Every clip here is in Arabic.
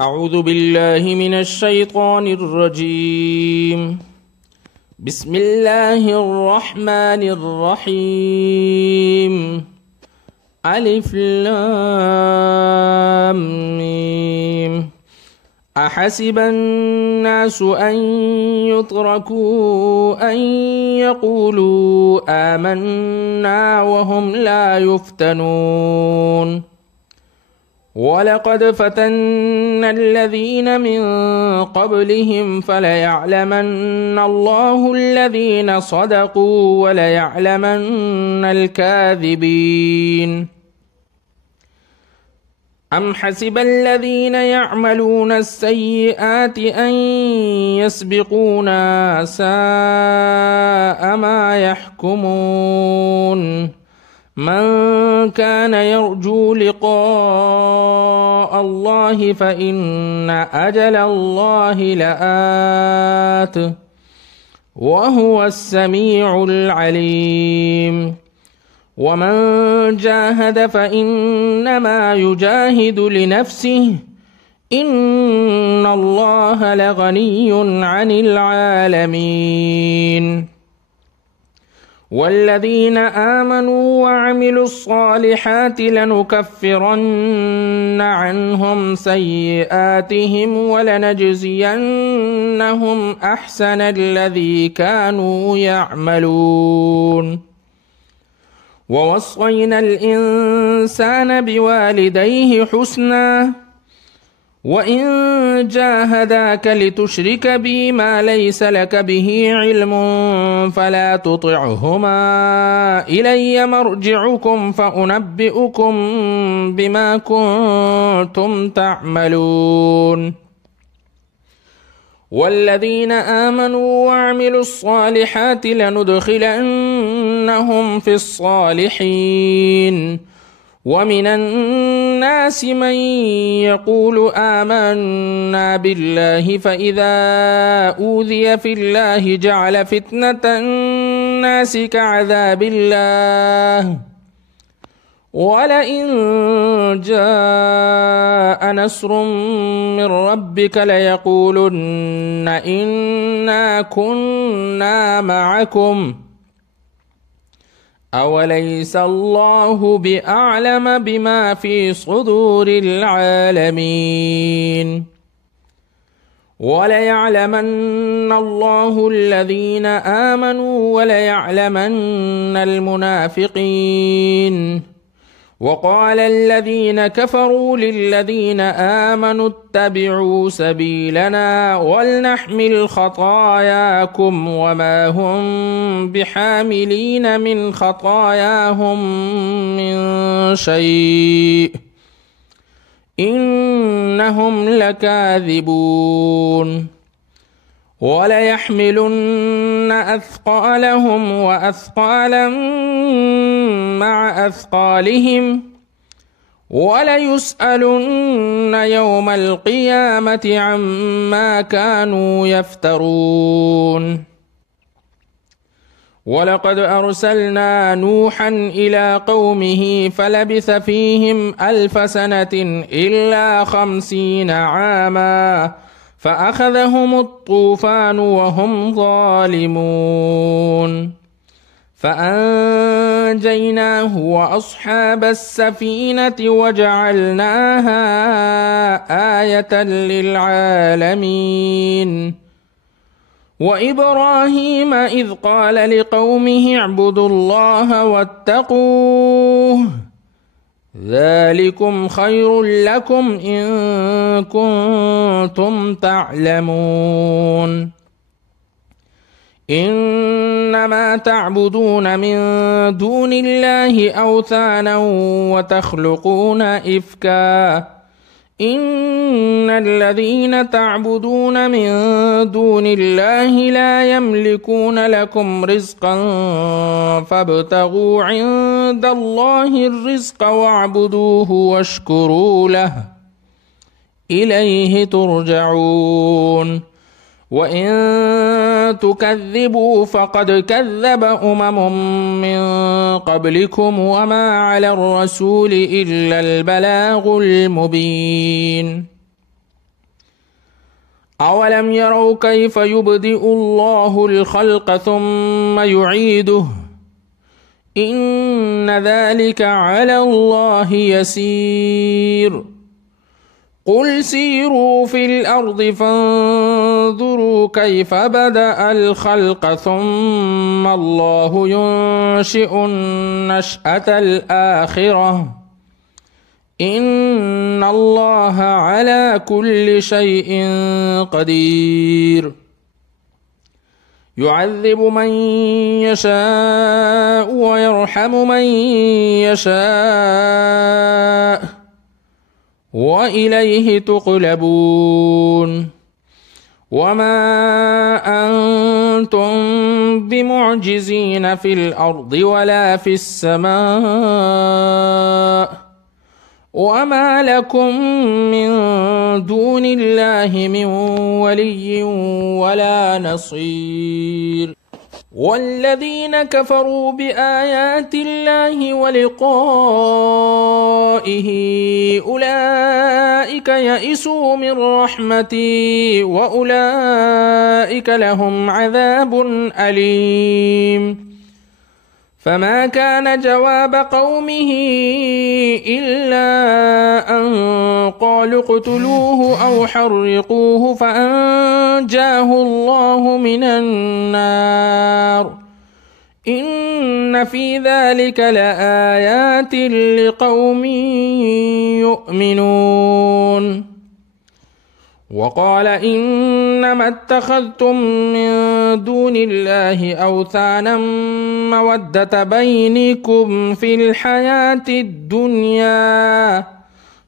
أعوذ بالله من الشيطان الرجيم. بسم الله الرحمن الرحيم. ألف لام ميم. أحسب الناس أن يتركوا أن يقولوا آمنا وهم لا يفتنون. ولقد فتنا الذين من قبلهم فليعلمن الله الذين صدقوا وليعلمن الكاذبين. أم حسب الذين يعملون السيئات أن يسبقونا ساء ما يحكمون. من كان يرجو لقاء الله فإن أجل الله لآت وهو السميع العليم. ومن جاهد فإنما يجاهد لنفسه إن الله لغني عن العالمين. والذين آمنوا وعملوا الصالحات لنكفرن عنهم سيئاتهم ولنجزينهم أحسن الذي كانوا يعملون. ووصينا الإنسان بوالديه حسنا وإن جاهداك لتشرك بي ما ليس لك به علم فلا تطعهما إلي مرجعكم فأنبئكم بما كنتم تعملون. والذين آمنوا وعملوا الصالحات لندخلنهم في الصالحين. ومن الناس من يقول آمنا بالله فإذا أوذي في الله جعل فتنة الناس كعذاب الله ولئن جاء نصر من ربك ليقولن إنا كنا معكم أوليس الله بأعلم بما في صدور العالمين. وليعلمن الله الذين آمنوا وليعلمن المنافقين. وقال الذين كفروا للذين آمنوا اتبعوا سبيلنا ولنحمل خطاياكم وما هم بحاملين من خطاياهم من شيء إنهم لكاذبون. وليحملن أثقالهم وأثقالا مع أثقالهم وليسألن يوم القيامة عما كانوا يفترون. ولقد أرسلنا نوحا إلى قومه فلبث فيهم 1000 سنة إلا 50 عاما فأخذهم الطوفان وهم ظالمون. فأنجيناه وأصحاب السفينة وجعلناها آية للعالمين. وإبراهيم إذ قال لقومه اعبدوا الله واتقوه ذلكم خير لكم إن كنتم تعلمون. إنما تعبدون من دون الله أوثانا وتخلقون إفكا إن الذين تعبدون من دون الله لا يملكون لكم رزقا فابتغوا عند الله الرزق واعبدوه واشكروا له إليه ترجعون. وإن تكذبوا فقد كذب من قبلكم وما على الرسول إلا البلاغ المبين. أولم يروا كيف يبدئ الله الخلق ثم يعيده إن ذلك على الله يسير قل سيروا في الأرض فانظروا كيف بدأ الخلق ثم الله ينشئ النشأة الآخرة إن الله على كل شيء قدير يعذب من يشاء ويرحم من يشاء وإليه تقلبون وما أنتم بمعجزين في الأرض ولا في السماء وما لكم من دون الله من ولي ولا نصير والذين كفروا بآيات الله ولقائه أولئك يئسوا من رحمتي وأولئك لهم عذاب أليم فما كان جواب قومه إلا أن قالوا اقتلوه أو حرقوه فأنجاه الله من النار إن في ذلك لآيات لقوم يؤمنون وقال إنما اتخذتم من دون الله أوثانا مودة بينكم في الحياة الدنيا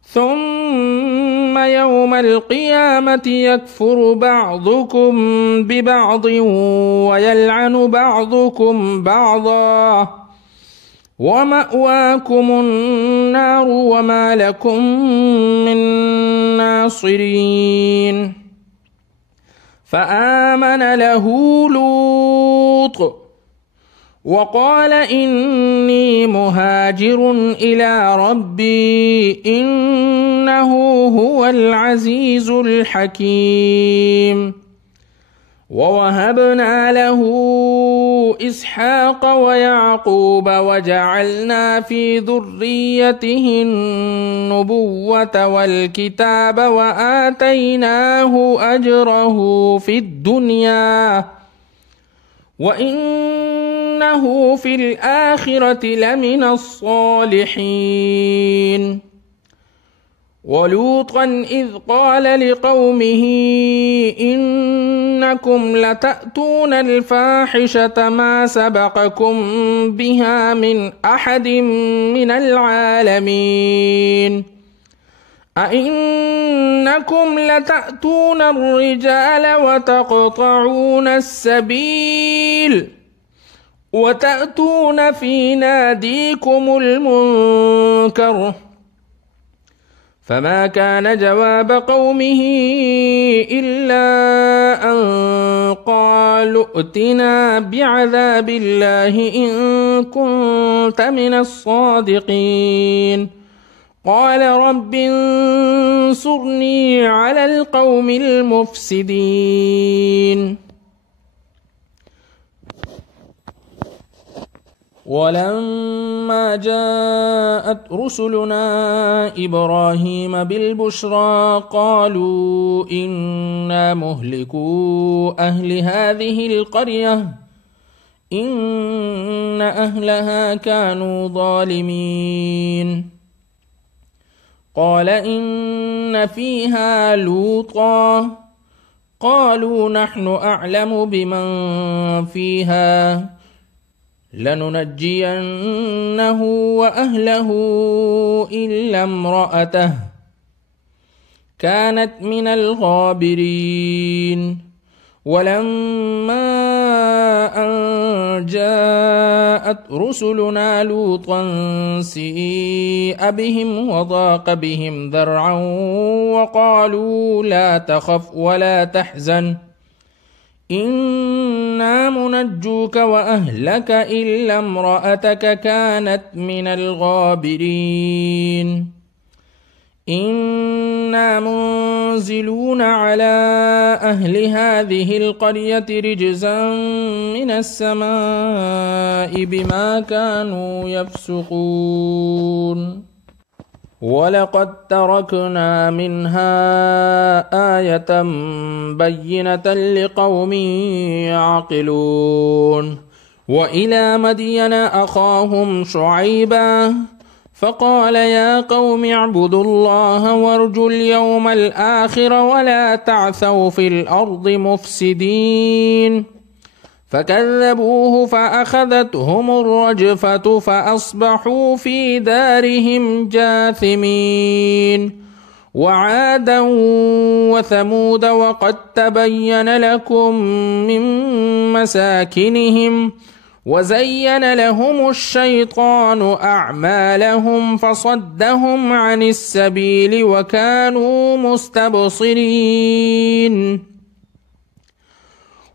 ثم يوم القيامة يكفر بعضكم ببعض ويلعن بعضكم بعضا ومأواكم النار وما لكم من ناصرين فآمن له لوط وقال إني مهاجر إلى ربي إنه هو العزيز الحكيم ووهبنا له إسحاق ويعقوب وجعلنا في ذريته النبوة والكتاب وآتيناه أجره في الدنيا وإنه في الآخرة لمن الصالحين ولوطا إذ قال لقومه إنكم لتأتون الفاحشة ما سبقكم بها من أحد من العالمين أئنكم لتأتون الرجال وتقطعون السبيل وتأتون في ناديكم المنكر فما كان جواب قومه إلا أن قالوا ائتنا بعذاب الله إن كنت من الصادقين قال رب انصرني على القوم المفسدين ولما جاءت رسلنا إبراهيم بالبشرى قالوا إنا مهلكو أهل هذه القرية إن أهلها كانوا ظالمين قال إن فيها لوطا قالوا نحن أعلم بمن فيها لننجينه وأهله إلا امرأته كانت من الغابرين ولما أن جاءت رسلنا لوطا سيء بهم وضاق بهم ذرعا وقالوا لا تخف ولا تحزن إنا منجوك وأهلك إلا امرأتك كانت من الغابرين إنا منزلون على أهل هذه القرية رجزا من السماء بما كانوا يفسقون ولقد تركنا منها آية بينة لقوم يعقلون وإلى مدين أخاهم شعيبا فقال يا قوم اعبدوا الله وارجوا اليوم الآخر ولا تعثوا في الأرض مفسدين فكذبوه فأخذتهم الرجفة فأصبحوا في دارهم جاثمين وعادا وثمود وقد تبين لكم من مساكنهم وزين لهم الشيطان أعمالهم فصدهم عن السبيل وكانوا مستبصرين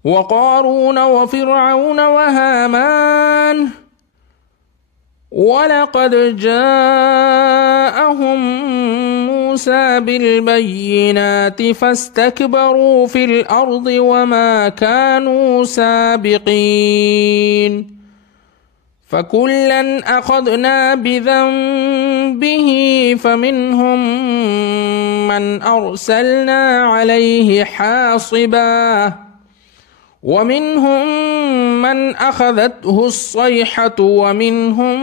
وقارون وفرعون وهامان ولقد جاءهم موسى بالبينات فاستكبروا في الأرض وما كانوا سابقين فكلا أخذنا بذنبه فمنهم من أرسلنا عليه حاصبا ومنهم من أخذته الصيحة ومنهم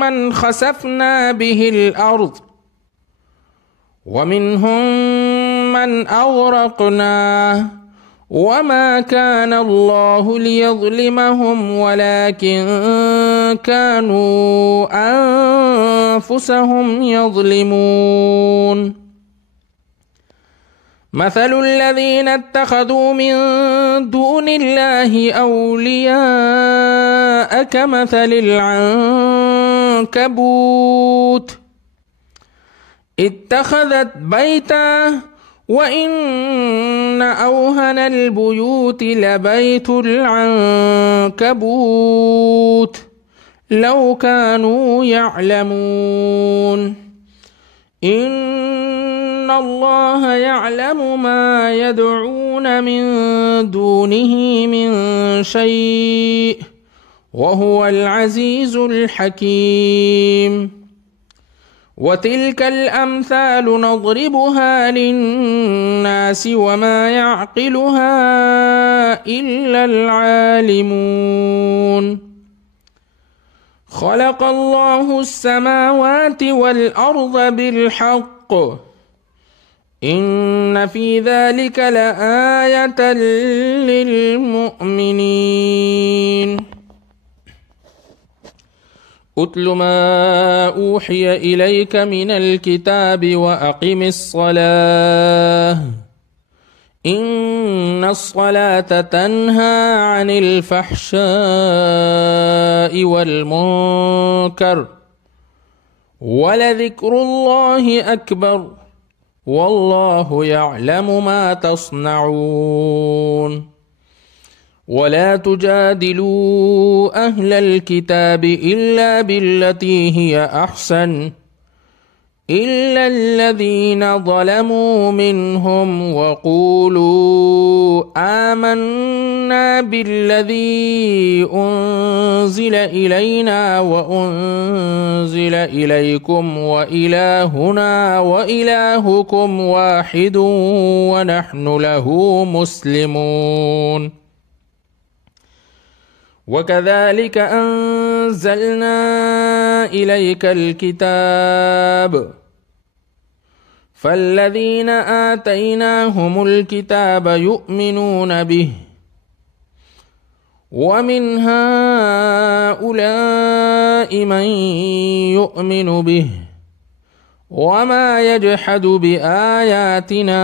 من خسفنا به الأرض ومنهم من أغرقنا وما كان الله ليظلمهم ولكن كانوا أنفسهم يظلمون مثل الذين اتخذوا من دون الله أولياء كمثل العنكبوت اتخذت بيتا وإن أوهن البيوت لبيت العنكبوت لو كانوا يعلمون إن الله يعلم ما يدعون من دونه من شيء وهو العزيز الحكيم وتلك الأمثال نضربها للناس وما يعقلها إلا العالمون خلق الله السماوات والأرض بالحق إن في ذلك لآية للمؤمنين أتل ما أوحي إليك من الكتاب وأقم الصلاة إن الصلاة تنهى عن الفحشاء والمنكر ولذكر الله أكبر والله يعلم ما تصنعون ولا تجادلوا أهل الكتاب إلا بالتي هي أحسن إلا الذين ظلموا منهم وقولوا آمنا بالذي أنزل إلينا وأنزل إليكم وإلهنا وإلهكم واحد ونحن له مسلمون وكذلك أنزلنا إليك الكتاب فالذين آتيناهم الكتاب يؤمنون به ومن هؤلاء من يؤمن به وما يجحد بآياتنا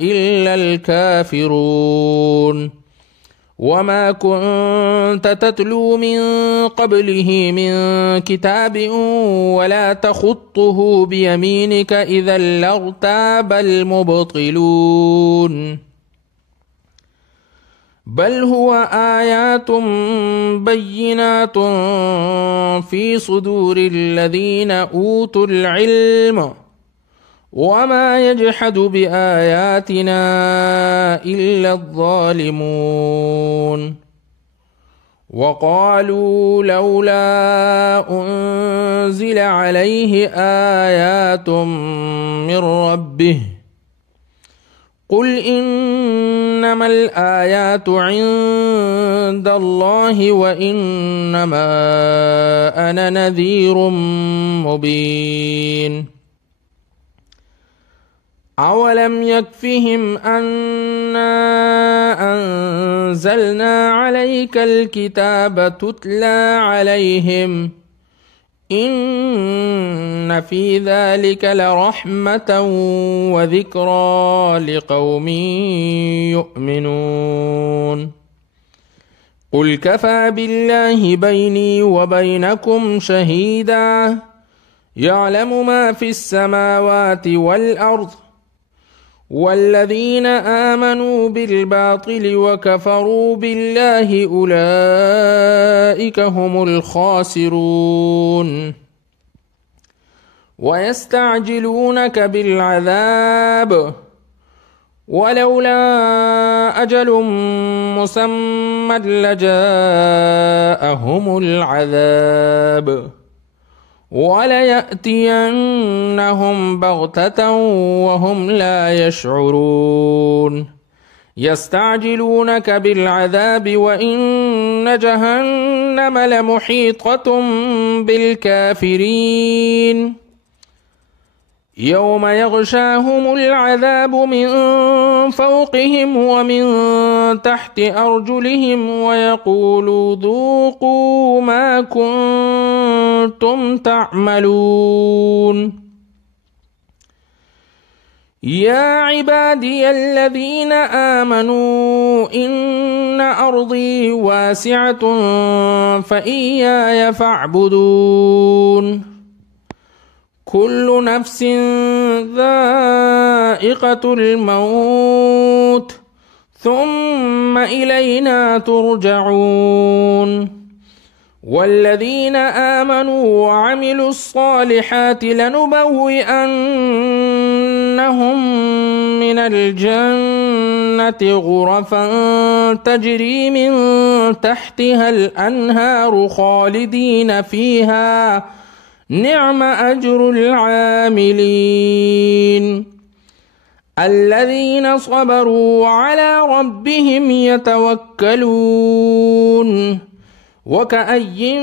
إلا الكافرون وما كنت تتلو من قبله من كتاب ولا تخطه بيمينك إذا لارتاب المبطلون بل هو آيات بينات في صدور الذين أوتوا العلم وما يجحد بآياتنا إلا الظالمون وقالوا لولا أنزل عليه آيات من ربه قل إنما الآيات عند الله وإنما أنا نذير مبين أولم يكفهم أنا أنزلنا عليك الكتاب تتلى عليهم إن في ذلك لرحمة وذكرى لقوم يؤمنون قل كفى بالله بيني وبينكم شهيدا يعلم ما في السماوات والأرض والذين آمنوا بالباطل وكفروا بالله أولئك هم الخاسرون ويستعجلونك بالعذاب ولولا أجل مسمى لجاءهم العذاب وليأتينهم بغتة وهم لا يشعرون يستعجلونك بالعذاب وإن جهنم لمحيطة بالكافرين يوم يغشاهم العذاب من فوقهم ومن تحت أرجلهم ويقول ذوقوا ما كنتم تعملون يا عبادي الذين آمنوا إن أرضي واسعة فإياي فاعبدون كل نفس ذائقة الموت ثم إلينا ترجعون والذين آمنوا وعملوا الصالحات لنبوئنهم من الجنة غرفا تجري من تحتها الأنهار خالدين فيها نعم أجر العاملين الذين صبروا على ربهم يتوكلون وكأي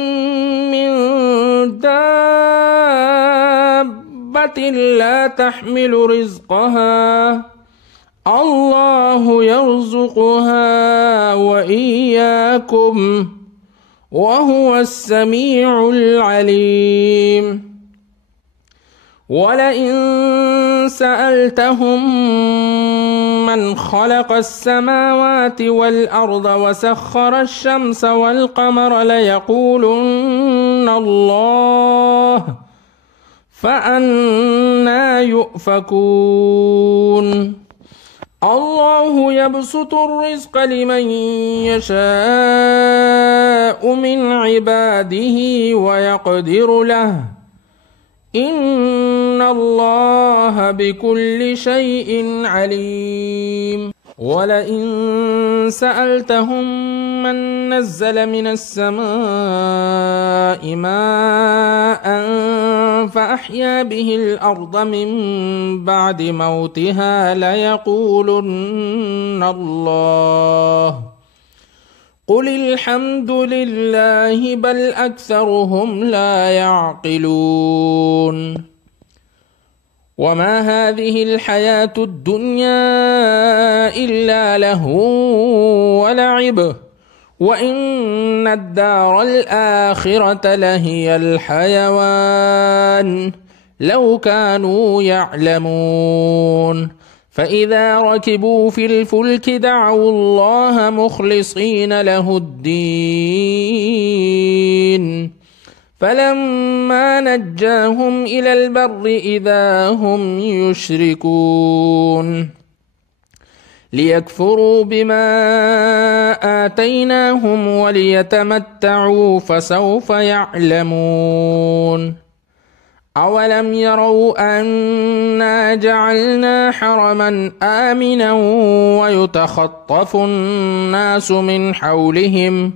من دابة لا تحمل رزقها الله يرزقها وإياكم وهو السميع العليم ولئن سألتهم من خلق السماوات والأرض وسخر الشمس والقمر ليقولن الله فأنى يؤفكون الله يبسط الرزق لمن يشاء من عباده ويقدر له إن الله بكل شيء عليم ولئن سألتهم من نزل من السماء ماء فأحيا به الأرض من بعد موتها ليقولن الله قل الحمد لله بل أكثرهم لا يعقلون وما هذه الحياة الدنيا إلا لهو ولعب وإن الدار الآخرة لهي الحيوان لو كانوا يعلمون فإذا ركبوا في الفلك دعوا الله مخلصين له الدين فلما نجاهم إلى البر إذا هم يشركون ليكفروا بما آتيناهم وليتمتعوا فسوف يعلمون أولم يروا أنا جعلنا حرما آمنا ويتخطف الناس من حولهم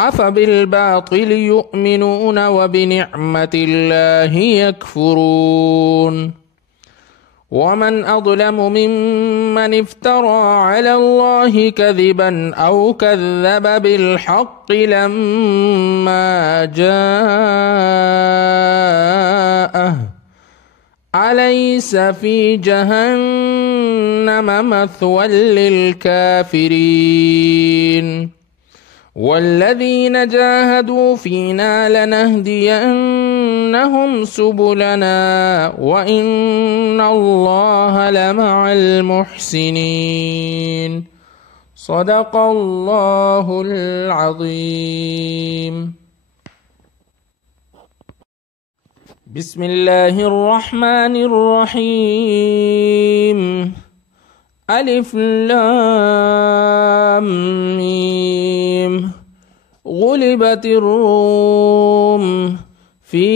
أفبالباطل يؤمنون وبنعمة الله يكفرون ومن أظلم ممن افترى على الله كذبا أو كذب بالحق لما جاءه أليس في جهنم مثوى للكافرين والذين جاهدوا فينا لنهدينهم سبلنا وإن الله لمع المحسنين صدق الله العظيم. بسم الله الرحمن الرحيم. ألف لام ميم. غلبت الروم في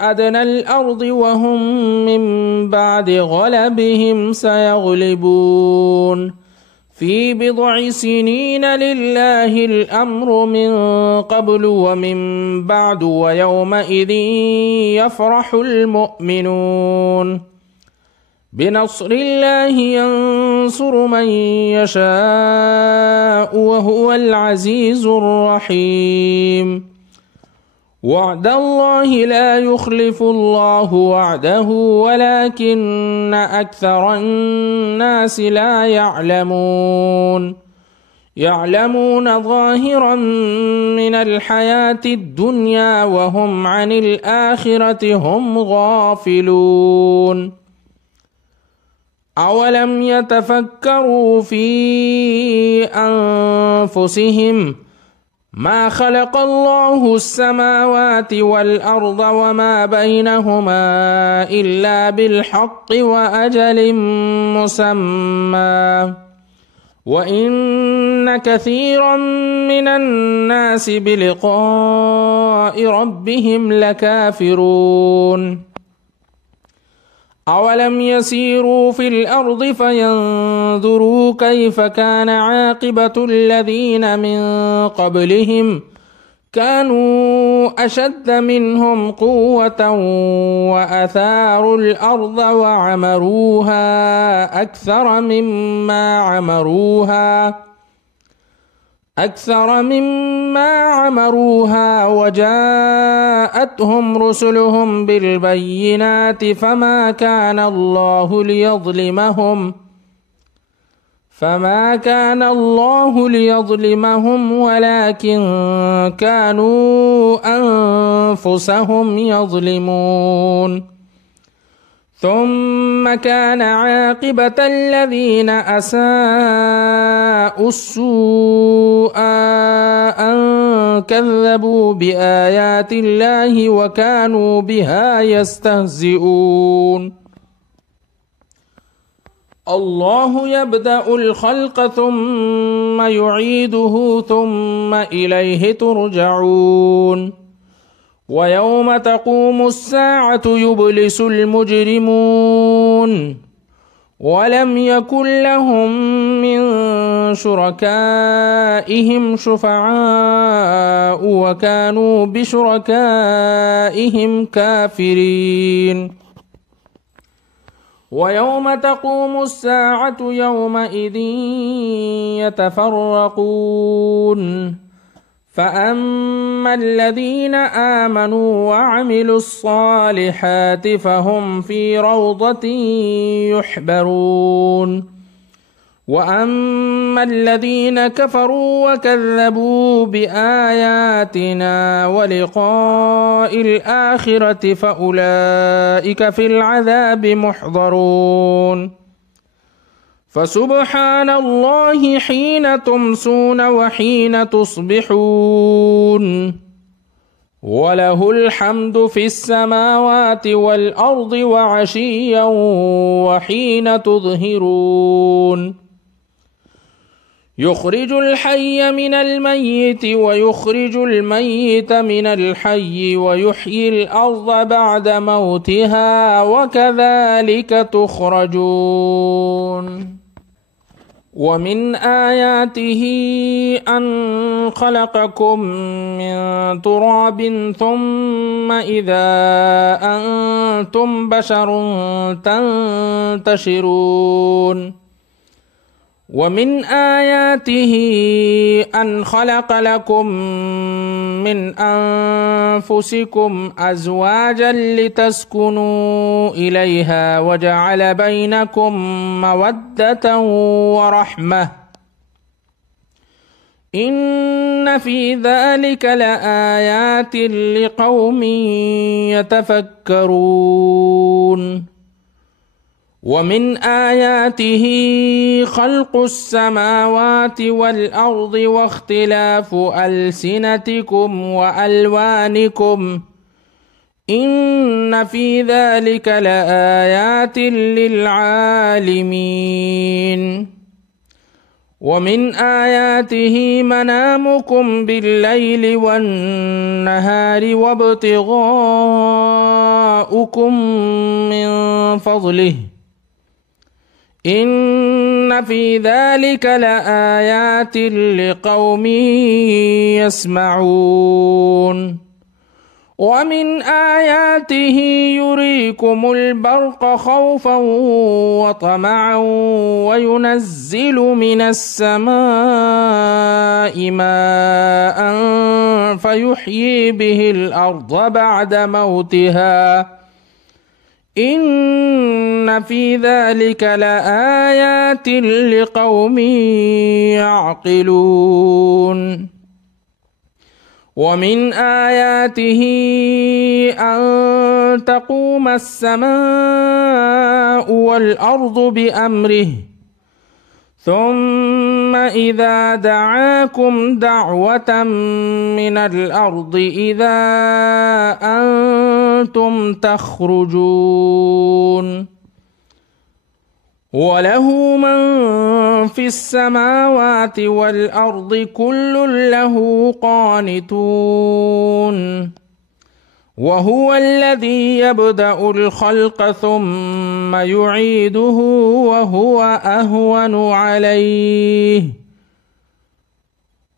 أدنى الأرض وهم من بعد غلبهم سيغلبون في بضع سنين لله الأمر من قبل ومن بعد ويومئذ يفرح المؤمنون بنصر الله ينصر من يشاء وهو العزيز الرحيم وعد الله لا يخلف الله وعده ولكن أكثر الناس لا يعلمون ظاهرا من الحياة الدنيا وهم عن الآخرة هم غافلون أولم يتفكروا في أنفسهم ما خلق الله السماوات والأرض وما بينهما إلا بالحق وأجل مسمى وإن كثيرا من الناس بلقاء ربهم لكافرون أولم يسيروا في الأرض فينظروا كيف كان عاقبة الذين من قبلهم كانوا أشد منهم قوة وأثاروا الأرض وعمروها أكثر مما عمروها وجاءتهم رسلهم بالبينات فما كان الله ليظلمهم ولكن كانوا أنفسهم يظلمون ثم كان عاقبة الذين أساءوا السوء أن كذبوا بآيات الله وكانوا بها يستهزئون الله يبدأ الخلق ثم يعيده ثم إليه ترجعون ويوم تقوم الساعة يبلس المجرمون ولم يكن لهم من شركائهم شفعاء وكانوا بشركائهم كافرين ويوم تقوم الساعة يومئذ يتفرقون فأما الذين آمنوا وعملوا الصالحات فهم في روضة يحبرون وأما الذين كفروا وكذبوا بآياتنا ولقاء الآخرة فأولئك في العذاب محضرون فسبحان الله حين تمسون وحين تصبحون وله الحمد في السماوات والأرض وعشيا وحين تظهرون يخرج الحي من الميت ويخرج الميت من الحي ويحيي الأرض بعد موتها وكذلك تخرجون. ومن آياته أن خلقكم من تراب ثم إذا أنتم بشر تنتشرون. ومن آياته أن خلق لكم من أنفسكم أزواجا لتسكنوا إليها وجعل بينكم مودة ورحمة إن في ذلك لآيات لقوم يتفكرون. ومن آياته خلق السماوات والأرض واختلاف ألسنتكم وألوانكم إن في ذلك لآيات للعالمين. ومن آياته منامكم بالليل والنهار وابتغاؤكم من فضله إن في ذلك لآيات لقوم يسمعون. ومن آياته يريكم البرق خوفا وطمعا وينزل من السماء ماء فيحيي به الأرض بعد موتها إن في ذلك لآيات لقوم يعقلون. ومن آياته أن تقوم السماء والأرض بأمره ثم إذا دعاكم دعوة من الأرض إذا أنتم تخرجون. وله من في السماوات والأرض كل له قانتون. وهو الذي يبدأ الخلق ثم يعيده وهو أهون عليه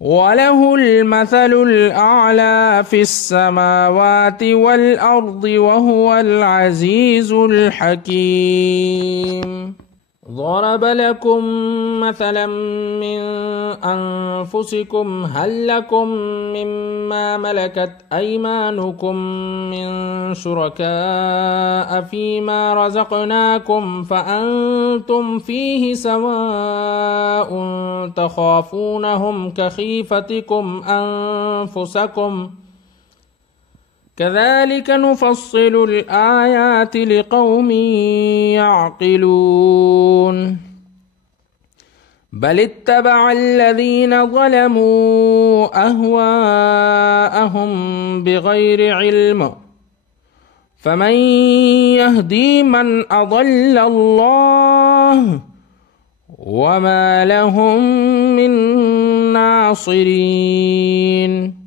وله المثل الأعلى في السماوات والأرض وهو العزيز الحكيم. ضرب لكم مثلا من أنفسكم هل لكم مما ملكت أيمانكم من شركاء فيما رزقناكم فأنتم فيه سواء تخافونهم كخيفتكم أنفسكم كذلك نفصل الآيات لقوم يعقلون. بل اتبع الذين ظلموا أهواءهم بغير علم فمن يهدي من أضل الله وما لهم من ناصرين.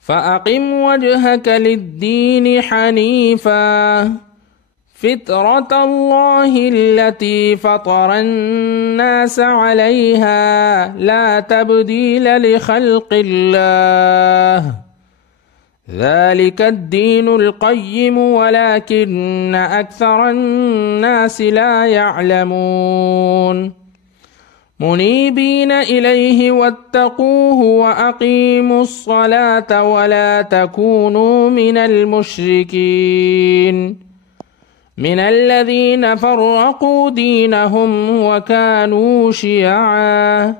فأقم وجهك للدين حنيفا فطرة الله التي فطر الناس عليها لا تبديل لخلق الله ذلك الدين القيم ولكن أكثر الناس لا يعلمون. منيبين إليه واتقوه وأقيموا الصلاة ولا تكونوا من المشركين من الذين فرقوا دينهم وكانوا شيعا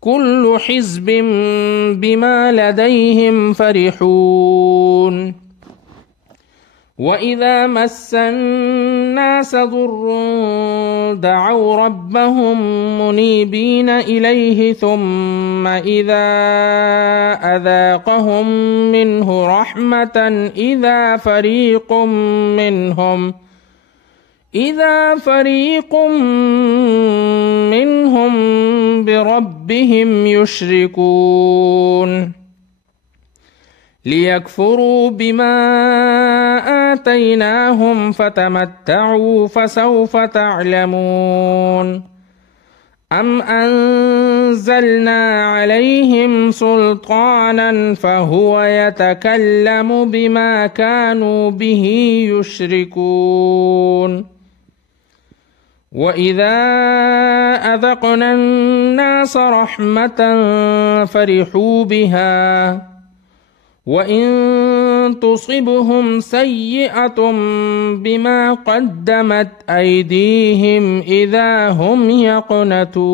كل حزب بما لديهم فرحون. وإذا مس الناس ضر دعوا ربهم منيبين إليه ثم إذا أذاقهم منه رحمة إذا فريق منهم بربهم يشركون ليكفروا بما آتيناهم فتمتعوا فسوف تعلمون أم أنزلنا عليهم سلطانا فهو يتكلم بما كانوا به يشركون وإذا أذقنا الناس رحمة فرحوا بها وإن تصبهم سيئة بما قدمت أيديهم إذا هم يقنطون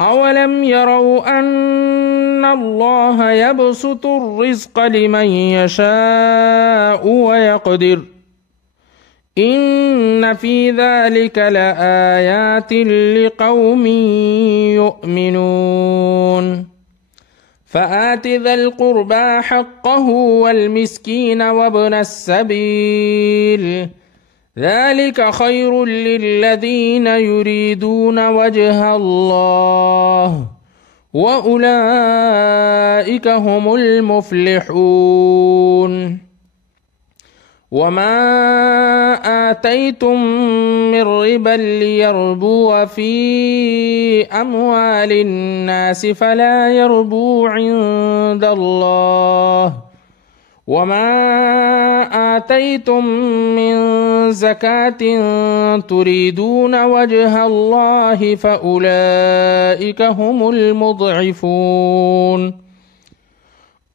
أولم يروا أن الله يبسط الرزق لمن يشاء ويقدر إن في ذلك لآيات لقوم يؤمنون فآت ذا القربى حقه والمسكين وابن السبيل ذلك خير للذين يريدون وجه الله وأولئك هم المفلحون وما آتيتم من ربا ليربو في أموال الناس فلا يربو عند الله وما آتيتم من زكاة تريدون وجه الله فأولئك هم المضعفون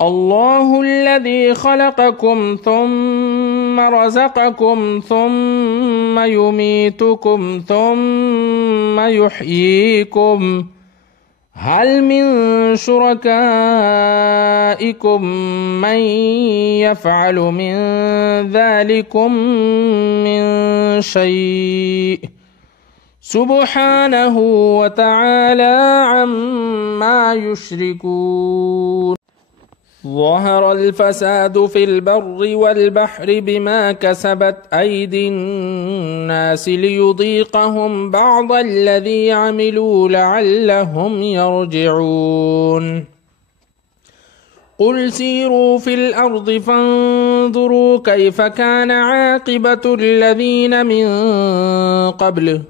الله الذي خلقكم ثم رزقكم ثم يميتكم ثم يحييكم هل من شركائكم من يفعل من ذلكم من شيء سبحانه وتعالى عما يشركون ظهر الفساد في البر والبحر بما كسبت أيدي الناس ليذيقهم بعض الذي عملوا لعلهم يرجعون قل سيروا في الأرض فانظروا كيف كان عاقبة الذين من قبل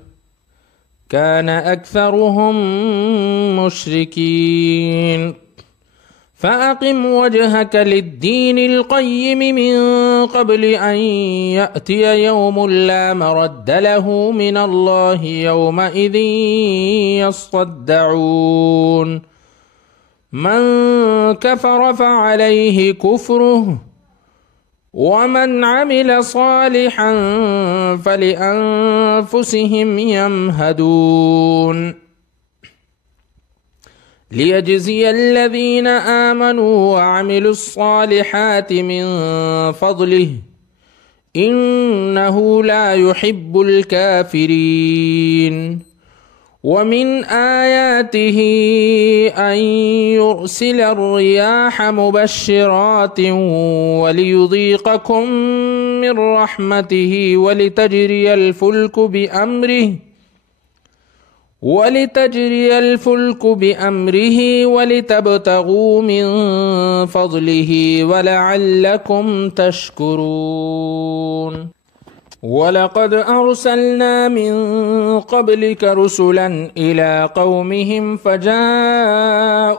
كان أكثرهم مشركين فأقم وجهك للدين القيم من قبل أن يأتي يوم لا مرد له من الله يومئذ يصدعون من كفر فعليه كفره ومن عمل صالحا فلأنفسهم يمهدون ليجزي الذين آمنوا وعملوا الصالحات من فضله إنه لا يحب الكافرين ومن آياته أن يرسل الرياح مبشرات وليذيقكم من رحمته ولتجري الفلك بأمره ولتبتغوا من فضله ولعلكم تشكرون ولقد أرسلنا من قبلك رسلا إلى قومهم فجاءوهم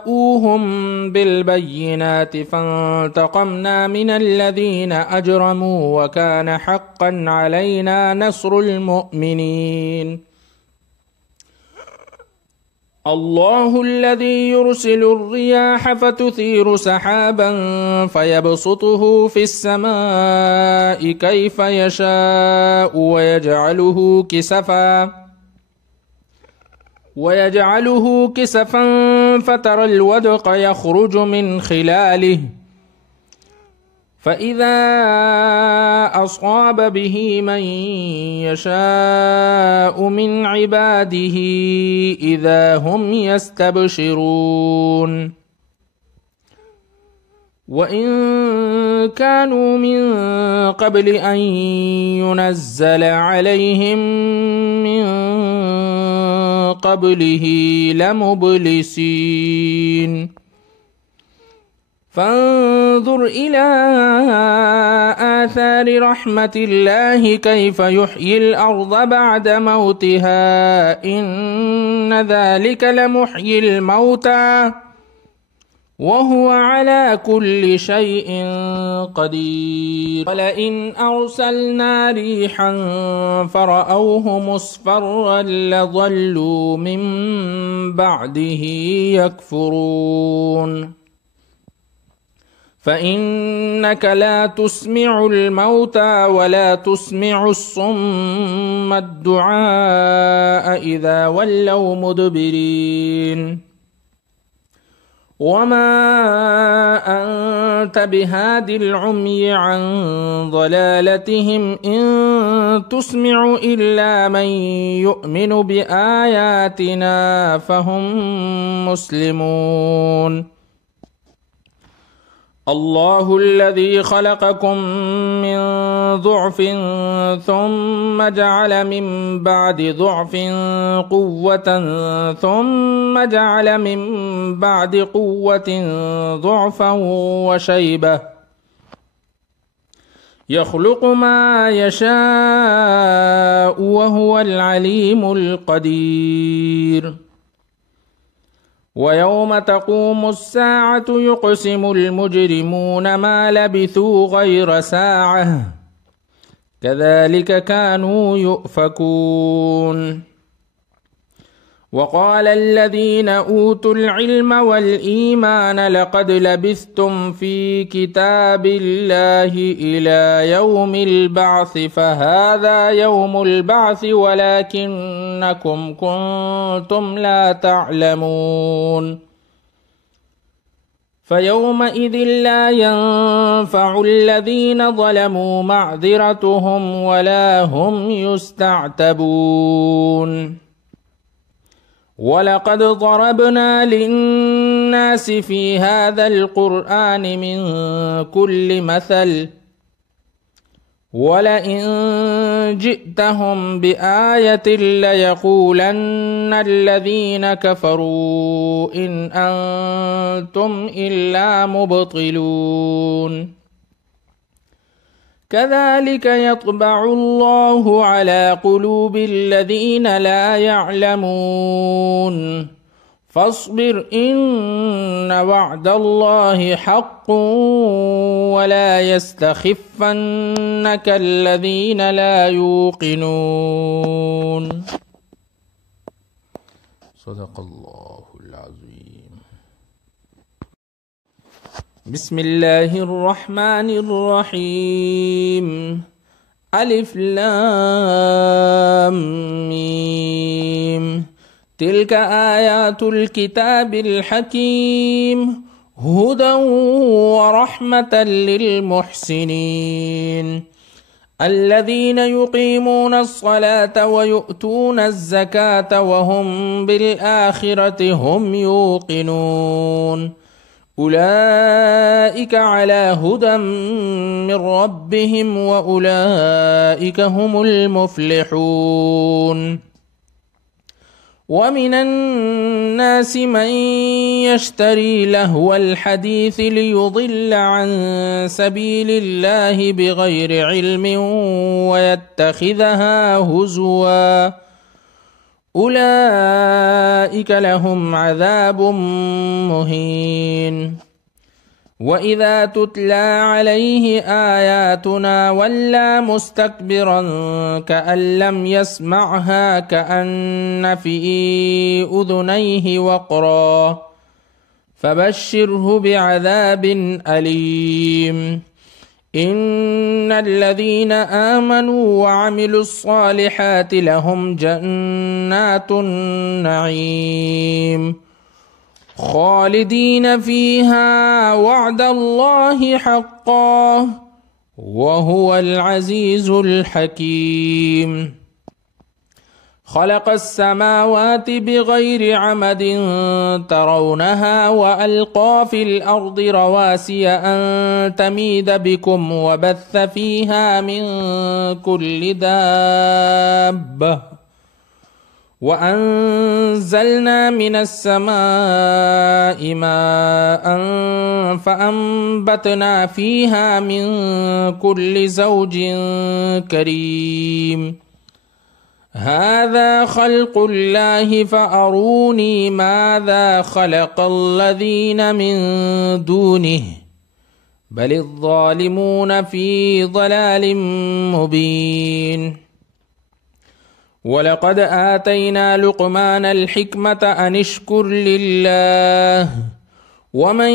بالبينات فانتقمنا من الذين أجرموا وكان حقا علينا نصر المؤمنين الله الذي يرسل الرياح فتثير سحابا فيبسطه في السماء كيف يشاء ويجعله كسفا فترى الودق يخرج من خلاله فإذا أصاب به من يشاء من عباده إذا هم يستبشرون وإن كانوا من قبل أن ينزل عليهم من قبله لمبلسين فانظر إلى آثار رحمة الله كيف يحيي الأرض بعد موتها إن ذلك لمحيي الموتى وهو على كل شيء قدير ولئن أرسلنا ريحا فرأوه مصفرا لظلوا من بعده يكفرون فإنك لا تسمع الموتى ولا تسمع الصم الدعاء إذا ولوا مدبرين وما أنت بهاد العمي عن ضلالتهم إن تسمع إلا من يؤمن بآياتنا فهم مسلمون الله الذي خلقكم من ضعف ثم جعل من بعد ضعف قوة ثم جعل من بعد قوة ضعفا وشيبة يخلق ما يشاء وهو العليم القدير ويوم تقوم الساعة يقسم المجرمون ما لبثوا غير ساعة كذلك كانوا يؤفكون وقال الذين أوتوا العلم والإيمان لقد لبثتم في كتاب الله إلى يوم البعث فهذا يوم البعث ولكنكم كنتم لا تعلمون فيومئذ لا ينفع الذين ظلموا معذرتهم ولا هم يستعتبون ولقد ضربنا للناس في هذا القرآن من كل مثل ولئن جئتهم بآية ليقولن الذين كفروا إن أنتم إلا مبطلون كذلك يطبع الله على قلوب الذين لا يعلمون فاصبر إن وعد الله حق ولا يستخفنك الذين لا يوقنون صدق الله العظيم. بسم الله الرحمن الرحيم. ألف لام ميم. تلك آيات الكتاب الحكيم هدى ورحمة للمحسنين الذين يقيمون الصلاة ويؤتون الزكاة وهم بالآخرة هم يوقنون أولئك على هدى من ربهم وأولئك هم المفلحون. ومن الناس من يشتري لهو الحديث ليضل عن سبيل الله بغير علم ويتخذها هزوا أولئك لهم عذاب مهين. وإذا تتلى عليه آياتنا ولى مستكبرا كأن لم يسمعها كأن في أذنيه وقرا فبشره بعذاب أليم. إن الذين آمنوا وعملوا الصالحات لهم جنات النعيم خالدين فيها وعد الله حقا وهو العزيز الحكيم. خلق السماوات بغير عمد ترونها وألقى في الأرض رواسي أن تميد بكم وبث فيها من كل دابة وأنزلنا من السماء ماء فأنبتنا فيها من كل زوج كريم هذا خلق الله فأروني ماذا خلق الذين من دونه بل الظالمون في ضلال مبين ولقد آتينا لقمان الحكمة أن اشكر لله ومن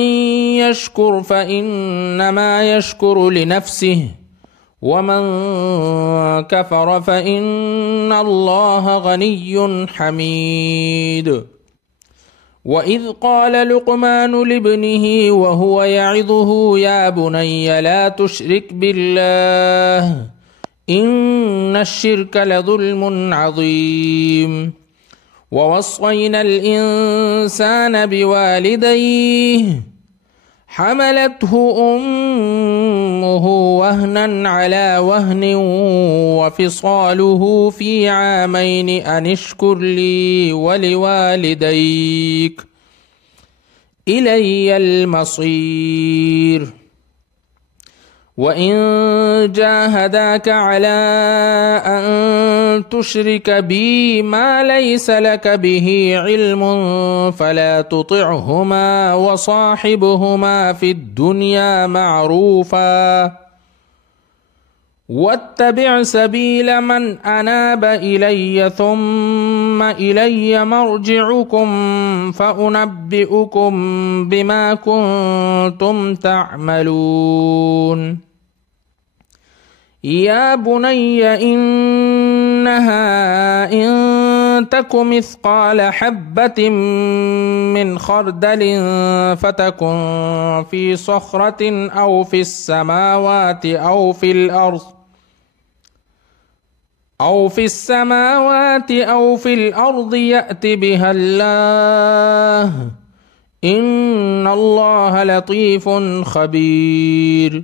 يشكر فإنما يشكر لنفسه ومن كفر فإن الله غني حميد وإذ قال لقمان لابنه وهو يعظه يا بني لا تشرك بالله إن الشرك لظلم عظيم ووصينا الإنسان بوالديه حملته أمه وهنا على وهن وفصاله في عامين أن اشكر لي ولوالديك إلي المصير وإن جاهداك على أن تشرك بي ما ليس لك به علم فلا تطعهما وصاحبهما في الدنيا معروفا واتبع سبيل من أناب إلي ثم إلي مرجعكم فأنبئكم بما كنتم تعملون يا بني إنها إن تك مثقال حبة من خردل فتكن في صخرة أو في السماوات أو في الأرض يأت بها الله إن الله لطيف خبير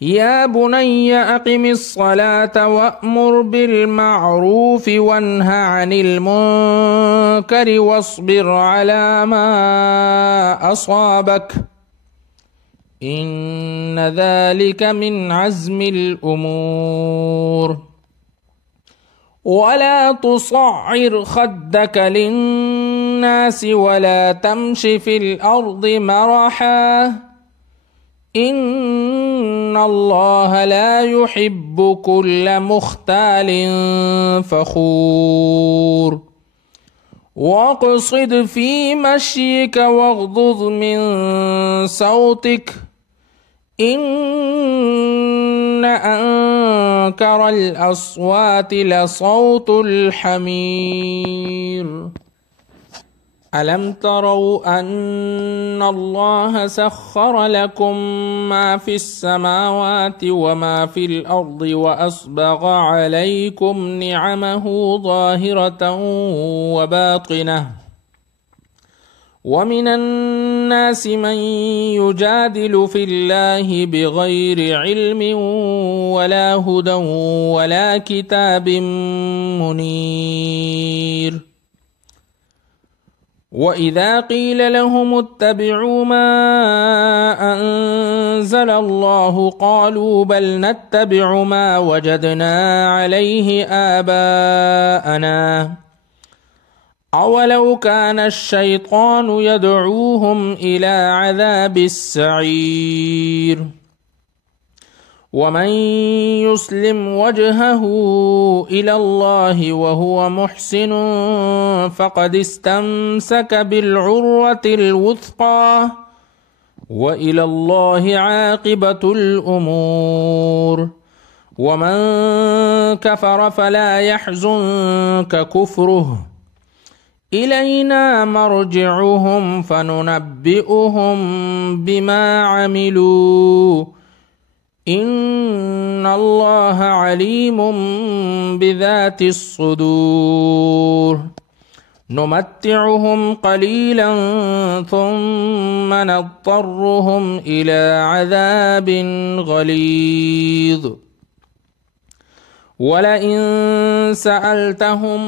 يا بني أقم الصلاة وأمر بالمعروف وانه عن المنكر واصبر على ما أصابك إن ذلك من عزم الأمور ولا تصعر خدك للناس ولا تمش في الأرض مرحا إن الله لا يحب كل مختال فخور واقصد في مشيك واغضض من صوتك إن أنكر الأصوات لصوت الحمير ألم تروا أن الله سخر لكم ما في السماوات وما في الأرض وأسبغ عليكم نعمه ظاهرة وباطنة ومن الناس من يجادل في الله بغير علم ولا هدى ولا كتاب منير وإذا قيل لهم اتبعوا ما أنزل الله قالوا بل نتبع ما وجدنا عليه آباءنا أولو كان الشيطان يدعوهم إلى عذاب السعير ومن يسلم وجهه إلى الله وهو محسن فقد استمسك بالعروة الوثقى وإلى الله عاقبة الأمور ومن كفر فلا يحزنك كفره إلينا مرجعهم فننبئهم بما عملوا إن الله عليم بذات الصدور نمتعهم قليلا ثم نضطرهم إلى عذاب غليظ ولئن سألتهم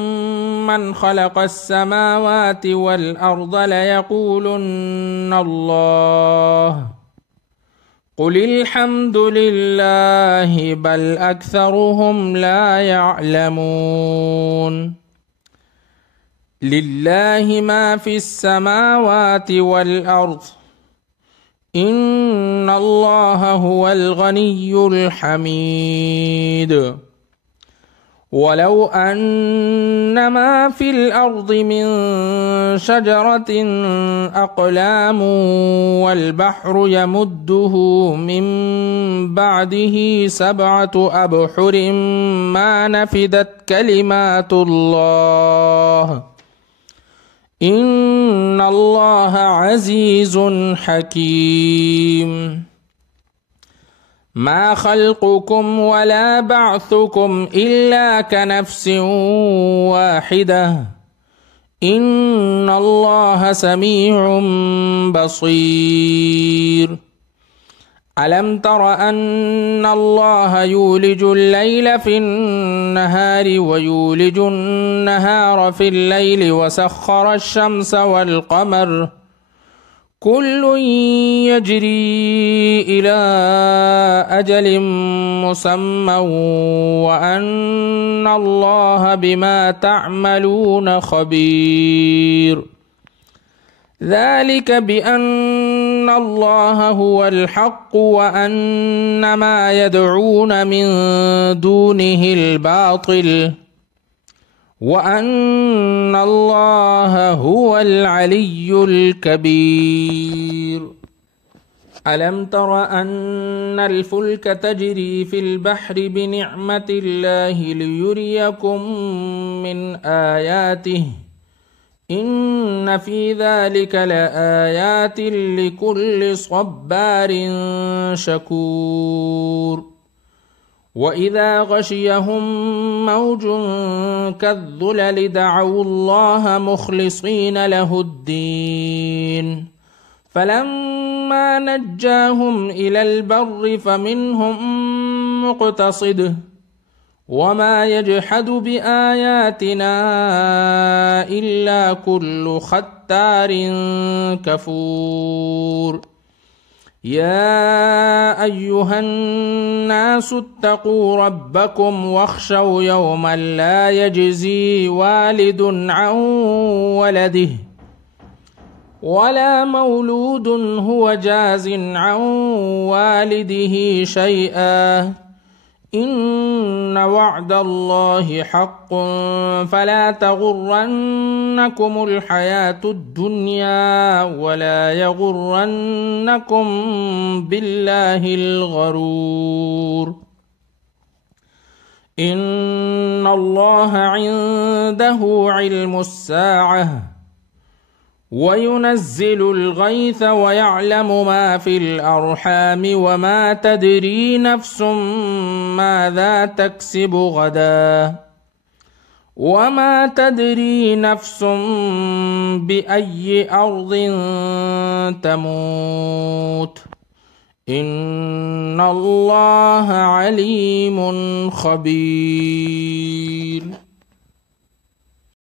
من خلق السماوات والأرض ليقولن الله قل الحمد لله بل أكثرهم لا يعلمون لله ما في السماوات والأرض إن الله هو الغني الحميد ولو أن ما في الأرض من شجرة أقلام والبحر يمده من بعده 7 أبحر ما نفدت كلمات الله إن الله عزيز حكيم ما خلقكم ولا بعثكم إلا كنفس واحدة إن الله سميع بصير ألم تر أن الله يولج الليل في النهار ويولج النهار في الليل وسخر الشمس والقمر كل يجري إلى أجل مسمى وأن الله بما تعملون خبير ذلك بأن الله هو الحق وأن ما يدعون من دونه الباطل وأن الله هو العلي الكبير ألم تر أن الفلك تجري في البحر بنعمة الله ليريكم من آياته إن في ذلك لآيات لكل صبار شكور وإذا غشيهم موج كالظلل دعوا الله مخلصين له الدين فلما نجاهم إلى البر فمنهم مقتصد وما يجحد بآياتنا إلا كل ختار كفور يا أيها الناس اتقوا ربكم واخشوا يوما لا يجزي والد عن ولده ولا مولود هو جاز عن والده شيئا إن وعد الله حق فلا تغرنكم الحياة الدنيا ولا يغرنكم بالله الغرور إن الله عنده علم الساعة وينزل الغيث ويعلم ما في الأرحام وما تدري نفس ماذا تكسب غدا وما تدري نفس بأي أرض تموت إن الله عليم خبير